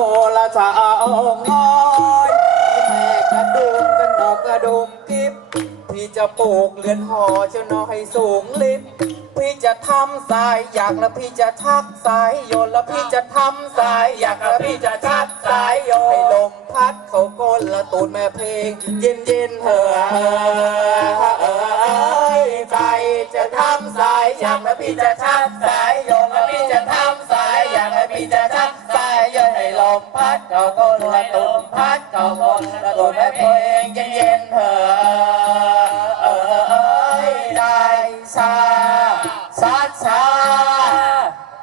โอละจะเอาง้อยแม่กระดุมกันนอกกระดุมกิบพี่จะปลูกเรือนหอเจ้าน้อยสูงลิบพี่จะทำสายอยากแล้วพี่จะชักสายโยนแล้วพี่จะทำสายอยากแล้วพี่จะชักสายโยนให้ลมพัดเขาก้นละตูดแม่เพลง เย็นเย็นเหอะเอ้ยใจจะทำสายอยากแล้วพี่จะชักสายโยน พัดเขาก้นละตูดพัดเขาก้นละตูดแม่เพลงเย็นเย็นเหอะเอ้ยได้ชาชาชา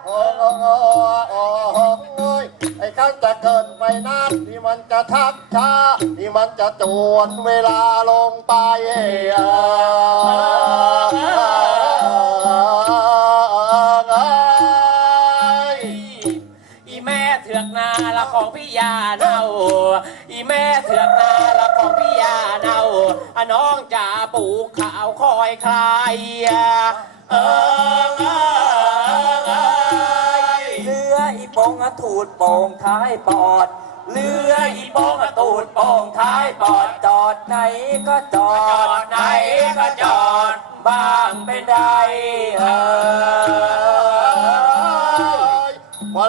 โอ้โอ้โอ้โอ้โอ้ยไอ้ข้างจะเกินไปนักนี่มันจะทักช้านี่มันจะจวนเวลาลงไปเอ่ยอีแม่เถือกนา ละของพี่ยาเนาอีแม่เถือกนาละของพี่ยาเนาอะน้องจะปลูกข้าวคอยคลายเออเออเออเรืออีโปงอะถูดโป่งท้ายปอดเรืออีโปงอะตูดโป่งท้ายปอดจอดไหนก็จอดไหนก็จอดบ้างเป็นไร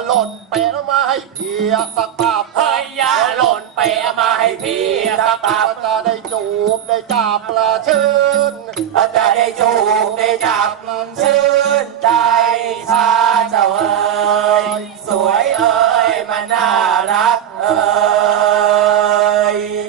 หล่นเปะมาให้เพียสักปาบเฮ้ยาหล่นเปะมาให้พี่สักปาบจะได้จูบได้จับละชื่นจะได้จูบได้จับชื่นใจชาเจ้าเอ้ยสวยเอ้ยมันน่ารักเอ้ย